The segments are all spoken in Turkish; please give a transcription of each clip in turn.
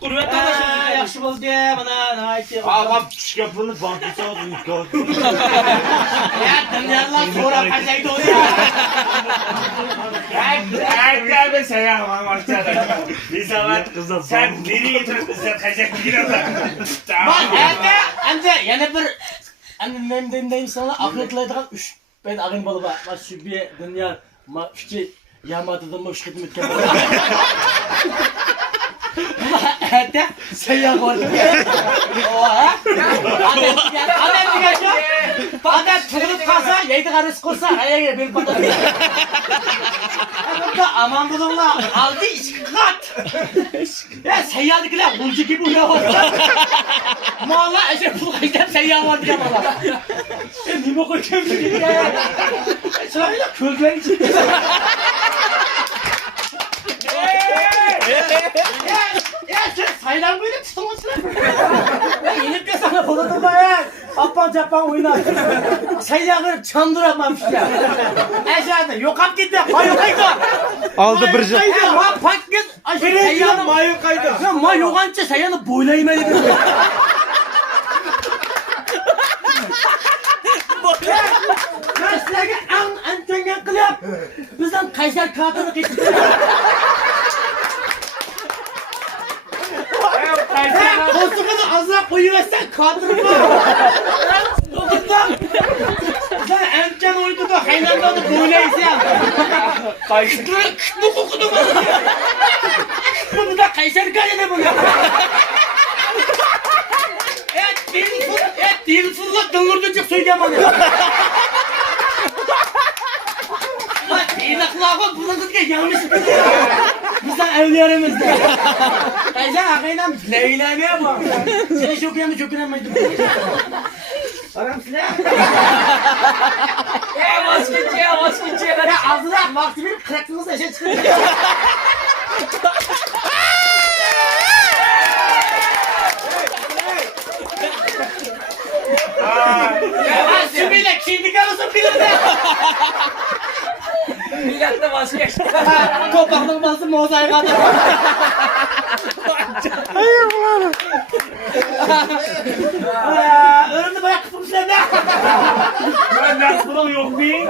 Qurbat ana yaxshi bo'ldi, mana nima aytdi. Ağam tushga pulni bankka solib Ya dunyolar so'rab qajaydi o'zi. Aytdi sen ağam açadı. Nizamat kızım. Sen nereye gidiyorsun? Sen kaçak gidiyorsun. Bak endi yana bir men sana uploadlaydigan 3 ben ag'in bo'lib bor. Mana shu bir dunyo ma fikri yamadida mo'sh xizmat qilib. Hatta sayyoh bo'ldi. Oha. Adam tug'ilib qolsa, yeydigan rizq qilsa, ayaga bel patadi. Bunda aman bo'linglar, oldi ichki qat. Ya sayyohliklar buncha gibi uyatyapti. Molla acha pul qaydab sayyoh bo'lgan bola. Nima qo'ygansiz? Chiroyli ko'zlar ichida. Ya sen saylan böyle tutamazsın. Ya inip de sana polada bayan. Appan çappan oynar. Saylanı çandıramam ya. Eşyada yokap gitti. Mayo kaydı. Aldı bir şey. Ma pakket. Saylanı Mayo kaydı. Ya ma yogança saylanı boylayım öyle bir. Ben sizlerge en tengen kılıp. Bizden Kayseri kağıtını geçti. Koltuğunu azına koyuversen kaldırma. Dokuzdan. Sen emken uydu da kaynandan da böyleyse ya. Bu kokudu mu? Bu da Kayseri kayını bu ya. Dil fırla döngürdükçe söyleyeceğim bana. İnaklığa bulunduk ya yanlış. Bizden evlerimizde. Kaysa akıyla leylemeye bak. Seni çok yandı çok önemliydi. Aram silah. Yavaş gideceğim. Ya ağzına vakti verip kıraklığınızla eşe çıkın. Ya sübüyle kimdik arasın bilirde. Milletle vazgeçti. Topaklık bası mozaik adı. Önümde bayağı kıtmışlar da. Ben nasıl yok bir?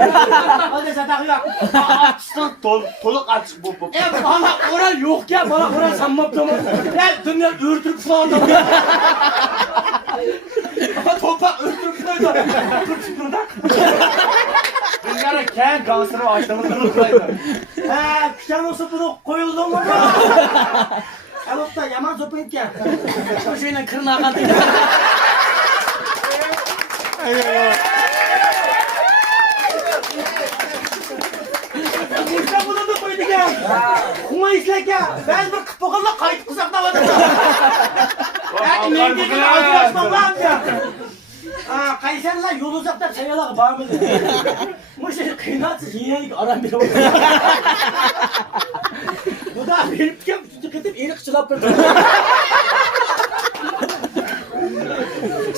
Hadi zaten yok. Açsın. Toluk açık bu. Bana oral yok ya. Bana oral sanmaptım. Ya dünya öldürüp falan da. Topak öldürüp falan da. Dünyada kendi kanseri açtığımızda Küçen olsa bunu koyuldu mu? Evet da yaman sopa etken. Şu şeyle kırına akan değil. Burada bunu da koyduk ya. Kuma izlek ya. Ben bir kıpokalla kayıt kısaklamadım. Yani memleketin ağzını açmam lan ya. Kayseriler yol uzakta çayalar bağımlı. Bu şey kıynatsız yiyelik aram bile oldu. Bu da benim tüken tüketim eli kıçılap bir.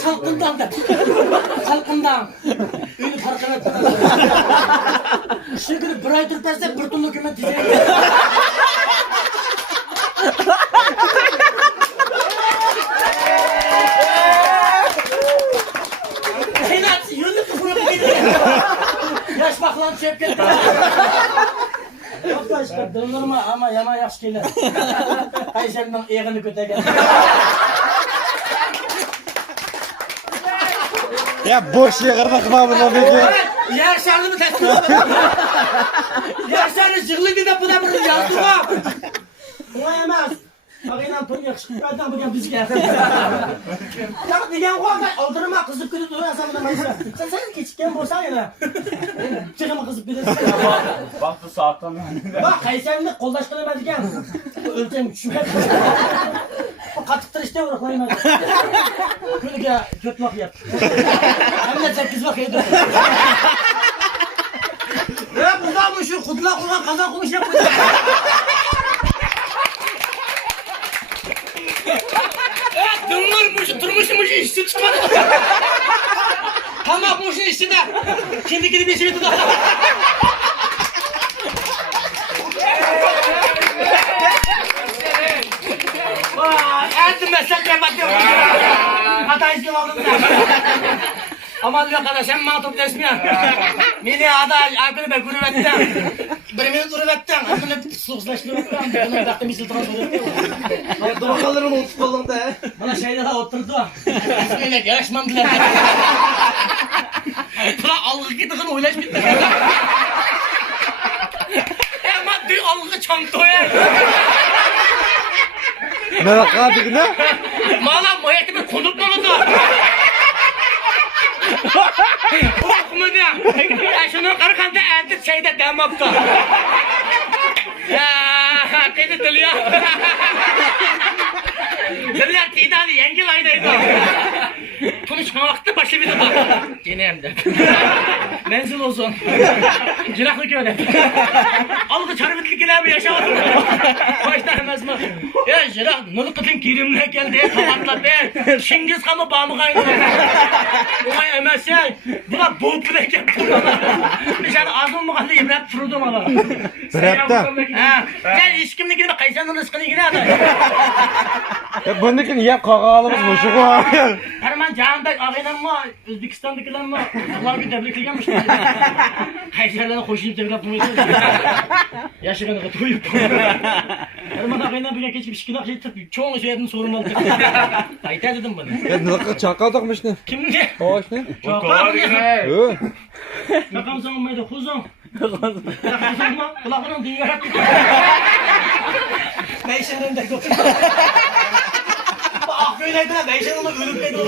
Çalkından da. Çalkından. Ünlü farkına tutar. Şimdi bir ay turtarsa bir ton hükümet diyecek. Kıynatsız yönlü kıfırı bir gidiyor. Yaş baklan çöpken. Yok da işte dındırma ama yaman yaş gelir. Kayseri'nin eğini kötegen. Ya boş yığırda kıma burada peki. Yaşarlı mı teslim oldu? Yaşarlı zırlıydı da buna bunu yazdı mı? Buna yemez. Ağıyla ton yakışıklı bir adam bugün biz geldi. Ya degen koyda aldırma kızıp gidiyor duruyorsan buna maysa. Sen geçikken bolsan yana. Çıkımı kızıp gidiyorsun. Bak bu saatten. Bak Kayseri'nin koldaş kılamaydı gel. Öleceğim küçüme. O katıktır işte uğraklayamadı. Böyle ya kötü bak yap. Hem de 8 bak yedim. Ya buradan mı şu kudla kuran kazan kumuş yapıyor. Durmuşmuş işi çıkmadı. Tam bakmışsın işine. Kendi bir şey tutar. Vay. Hadi meslek kapatıyorum. Hata istim aldım da. Aman yok kada sen bana top desmiyorsun. Beni adını ben guruvetten. Bir minut guruvetten. Adını soğuklaştırıvetten. Bunu bıraktım isiltana soruyorum. Dur kalırım o futbolunda he. Bana şeyde daha oturdu. İsmiyle yarışmam diler. Buna algı gidiğin oylaş bitti. Ama bir algı çantoya. Ne kaldık ne? Mala moyetimi konup mu oldu? Okumadı ya. Ya şunu karkanda erdik şeyde demaptı. Ya kedi diliyor. Diliyor tidali yengil aydaydı. Bunu çalmaktı başı bir de bak. Yine hem de. Menzil olsun. Ciraklık öyle. Algı çarpıtlık ile mi yaşamadım? Başta hemen mi? Ya cirak nılkıtın kirimle geldi. Kapatla be. Şingiz kanı bağımı kaynadı. Vay emesen. Buna boğuk bile yaptım. Dışarı ağzım mı kaldı ibrahim fırıldım ala. Bıraktım. Ha. Sen işkimli gibi kaysanın rızkını yine aday. Bundakini yap kağalımız bu şu koyar. Hemen canımda ağayla mı, Özbekistan'dakiler mi? Onlar bir tebrikleyenmiş. Kayserlerine koşup tebrik yapmayı. Yaşıkını kıtıyıp. Hemen ağayla bir geçip işkini akşayıp çoğunu söyledim sorun oldu. Ayter dedim bana. Ya ne çakal takmış ne? Kimdi? Hoş ne? Çakal mı? Hı. Çakal sanmaydı kuzum. Kuzum mu? Kulakının dünya yaptı. Neyşenin de dokun. Ah böyleydi lan Neyşenin de ölümleydi.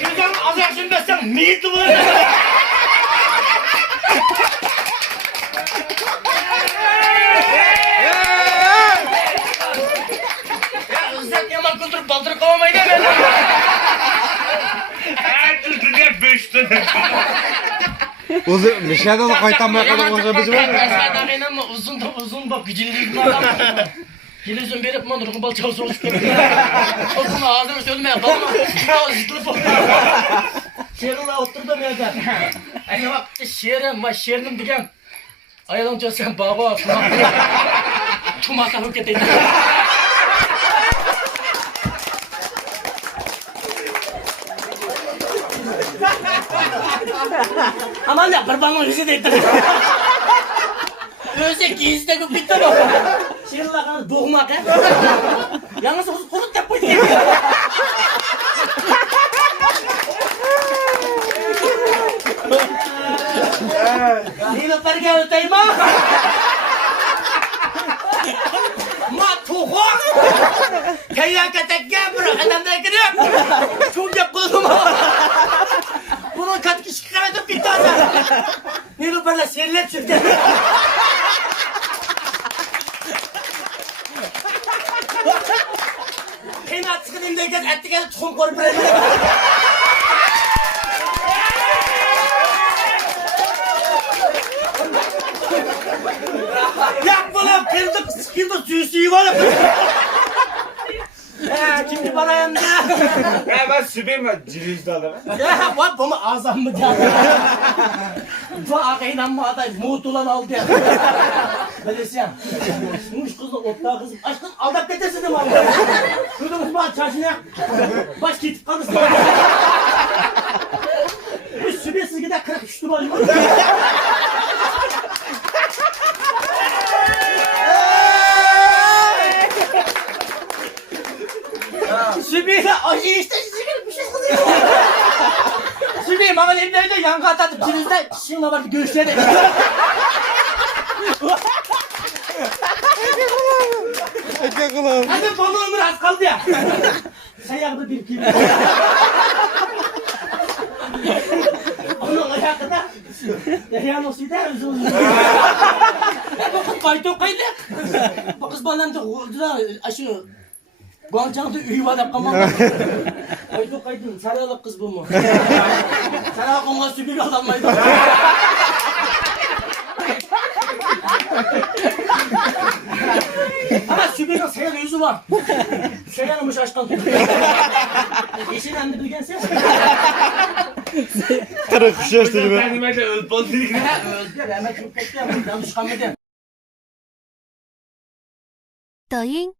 Yüzden az yaşın besem miydi bu? Ya Özlem yaman kultur baldır kovamayı da ben. Her türlü 5 tane. Uzun bir şeyden de kaytanmaya kadar olacak bizim var mı? Uzun bak gücünlüğüm adam. Gilizim berip man rukum bal çalışıyor. Oğlum ağzını söyleme balma. Ya zıtlıp oldu. Şehrine oturdum yerden. Hani bak şehrim diken. Ayalım sen baba. Tumak hareket edin. Aman ya kurbanın yüzü de ettim. Öze gizli bitti bu. Şirin lakanı doğmak he. Yalnız kurut yapmayı diye. Nilüfer'e öteyim ha. Ma tuğu. Kayaka tekke bırak adamdan giriyor. Çok yapıldım ha. Bunun kaç kişi karadı bir tane. Nilüfer'le seriler çıktı. Kıymat sıkılayım derken etti gelip tuğum korup bırakıyor. Yak bana kırdık sıkıldık süsüyü var ya. Şimdi bana yandı. Ya ben sübeyim ben cilizde adamı. Ya bak bunu ağzım mı diyor. Bu ağayla mı aday muğdulan aldı ya. Böylesi ya. Muş kızla otlağı kızım. Aşkın aldak getirsin de bana. Kırdımız bana çarşına. Baş gitip kalırsın. Bu sübesiz gider kırık üçlü var. Sübeyla acı işte bir şey kılıyor. Sübeyla bana evlerde yangı atatıp cirizde şimdi vardı göğüsleri. Ekmek kulağım. Hadi bana ömür az kaldı ya. Sen yakında bir kim? Onun ayağı da Yahyan olsaydı uzun uzun. Bu kız kaydı kaydı. Bu kız bana da aşı Guangzhou'da üyü var yapamam. Kaydı kaydın sarıyalık kız bu mu? Sana konga sübül adamlaydı. Ama sübülün sayan yüzü var. Sayanmış aşktan. Eşin andı bilgen sen. Kırık kuş yaşlı gibi. Kendime de öl bol dedik. Öldü ya hemen çok bekliyorum. Yanlış kalmadı. 抖音。